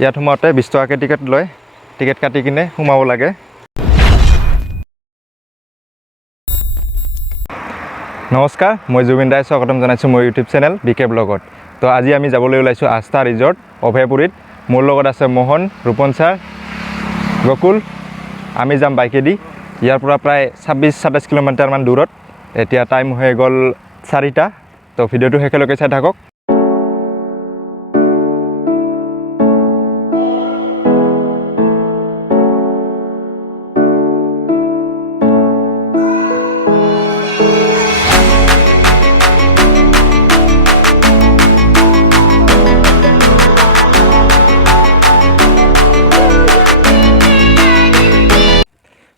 ইয়াত সোমাওঁতে 20 টকাকৈ টিকেট লয় টিকেট কাটি কিনে সোমাব লাগে নমস্কাৰ মই জুবিন দাই স্বাগতম জনাইছোঁ মোৰ ইউটিউব চেনেল বিকে ব্লগত তো আজি আমি যাবলৈ ওলাইছোঁ আস্থা ৰিজৰ্ট অভয়পুৰীত মোৰ লগত আছে মোহন ৰূপন ছাৰ গকুল আমি যাম বাইকেদি ইয়াৰ পৰা প্ৰায় 26-27 কিলোমিটাৰমান দূৰত এতিয়া টাইম হৈ গ'ল 4টা তো ভিডিঅ'টো শেষলৈকে চাই থাকক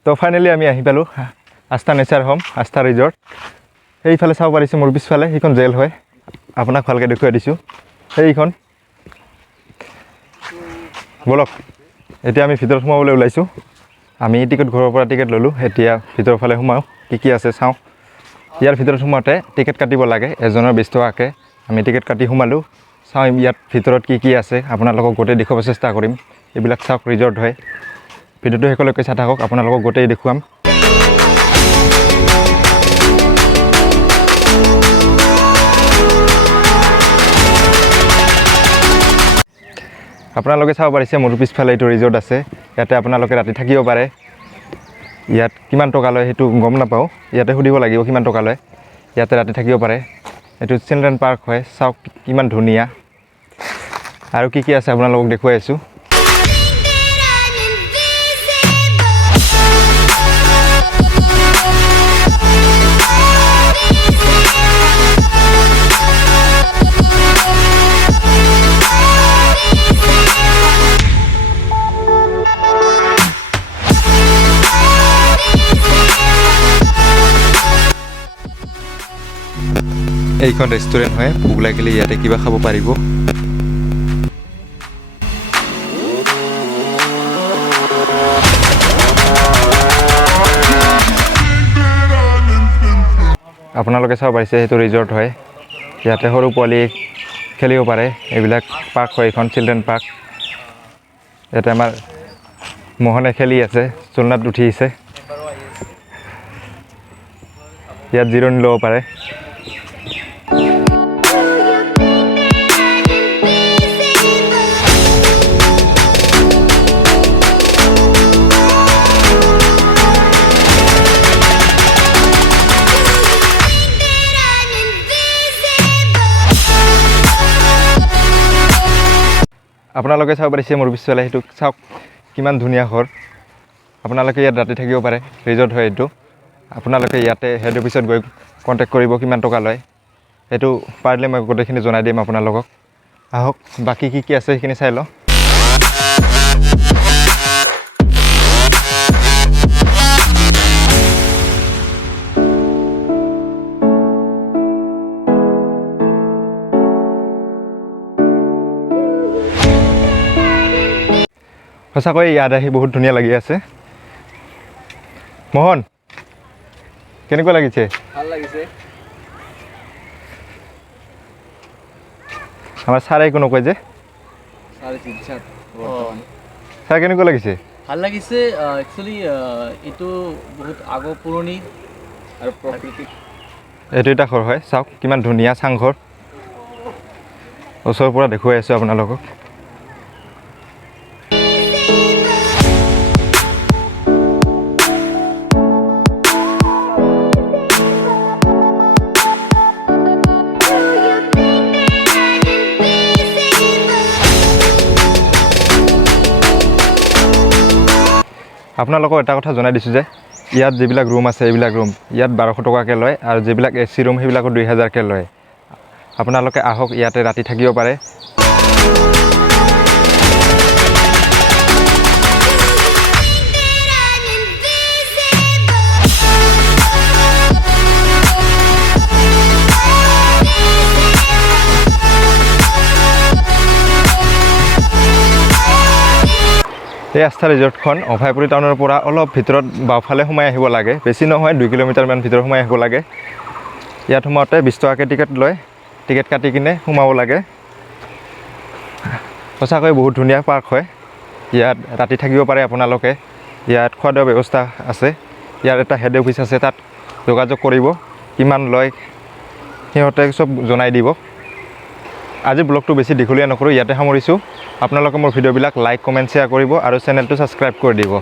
তো ফাইনেলি আমি আহি পালোঁ আস্থা নেচাৰ হোম আস্থা ৰিজৰ্ট সেইফালে চাব পাৰিছে মোৰ পিছফালে সেইখন জেল হয় আপোনাক ভালকৈ দেখুৱাই দিছোঁ সেইখন বলক এতিয়া আমি ভিতৰত সোমাবলৈ ওলাইছোঁ আমি টিকেট ঘৰৰ পৰা টিকেট ল'লোঁ এতিয়া ভিতৰৰ ফালে সোমাওঁ কি আছে চাওঁ ইয়াৰ ভিতৰত সোমাওঁতে টিকেট কাটিব লাগে এজনৰ 20 টকাকৈ আমি টিকেট কাটি সোমালোঁ চাওঁ ইয়াত ভিতৰত কি আছে আপোনালোকক গোটেই দেখুৱাব চেষ্টা কৰিম এইবিলাক চাওক ৰিজৰ্ট হয় ভিডিঅ'টো শেষলৈকে চাই থাকক আপোনালোকক গোটেই দেখুৱাম আপোনালোকে চাব পাৰিছে মোৰ পিছফালে এইটো ৰিজৰ্ট আছে ইয়াতে আপোনালোকে ৰাতি থাকিব পাৰে ইয়াত কিমান টকা লয় সেইটো গম নাপাওঁ ইয়াতে সুধিব লাগিব কিমান টকা লয় ইয়াতে ৰাতি থাকিব পাৰে এইটো চিলড্ৰেন পাৰ্ক হয় চাওক কিমান ধুনীয়া আৰু কি আছে আপোনালোকক দেখুৱাই আছোঁ এইখন ৰেষ্টুৰেণ্ট হয় ভোক লাগিলে ইয়াতে কিবা খাব পাৰিব আপোনালোকে চাব পাৰিছে সেইটো ৰিজৰ্ট হয় ইয়াতে সৰু পোৱালি খেলিব পাৰে এইবিলাক পাৰ্ক হয় এইখন চিলড্ৰেন পাৰ্ক ইয়াতে আমাৰ মোহনে খেলি আছে চোলনাত উঠিছে ইয়াত জিৰণি ল'ব পাৰে আপোনালোকে চাব পাৰিছে মোৰ পিছফালে সেইটো চাওক কিমান ধুনীয়া ঘৰ আপোনালোকে ইয়াত ৰাতি থাকিব পাৰে ৰিজৰ্ট হয় এইটো আপোনালোকে ইয়াতে হেড অফিচত গৈ কণ্টেক্ট কৰিব কিমান টকা লয় সেইটো পাৰিলে মই গোটেইখিনি জনাই দিম আপোনালোকক আহক বাকী কি আছে সেইখিনি চাই লওঁ সঁচাকৈ ইয়াত আহি বহুত ধুনীয়া লাগি আছে মোহন কেনেকুৱা লাগিছে ভাল লাগিছে আমাৰ ছাৰে একো নকয় যে ছাৰ কেনেকুৱা লাগিছে ভাল লাগিছে একচুৱেলি এইটো বহুত আগৰ পুৰণি আৰু প্ৰাকৃতিক এইটো এটা ঘৰ হয় চাওক কিমান ধুনীয়া চাংঘৰ ওচৰৰ পৰা দেখুৱাই আছোঁ আপোনালোকক আপোনালোকক এটা কথা জনাই দিছোঁ যে ইয়াত যিবিলাক ৰুম আছে এইবিলাক ৰুম ইয়াত 1200 টকাকৈ লয় আৰু যিবিলাক AC ৰুম সেইবিলাকো 2000কৈ লয় আপোনালোকে আহক ইয়াতে ৰাতি থাকিব পাৰে এই আস্থা ৰিজৰ্টখন অভয়পুৰী টাউনৰ পৰা অলপ ভিতৰত বাওঁফালে সোমাই আহিব লাগে বেছি নহয় 2 কিলোমিটাৰমান ভিতৰত সোমাই আহিব লাগে ইয়াত সোমাওঁতে 20 টকাকৈ টিকেট লয় টিকেট কাটি কিনে সোমাব লাগে সঁচাকৈ বহুত ধুনীয়া পাৰ্ক হয়। ইয়াত ৰাতি থাকিব পাৰে আপোনালোকে। ইয়াত খোৱা দোৱাৰ ব্যৱস্থা আছে। ইয়াৰ এটা হেড অফিচ আছে, তাত যোগাযোগ কৰিব, কিমান লয় সিহঁতে চব জনাই দিব। আজি ব্লগটো বেছি দীঘলীয়া নকৰোঁ, ইয়াতে সামৰিছোঁ। আপোনালোকে মোৰ ভিডিঅ'বিলাক লাইক, কমেণ্ট, শ্বেয়াৰ কৰিব আৰু চেনেলটো ছাবস্ক্ৰাইব কৰি দিব।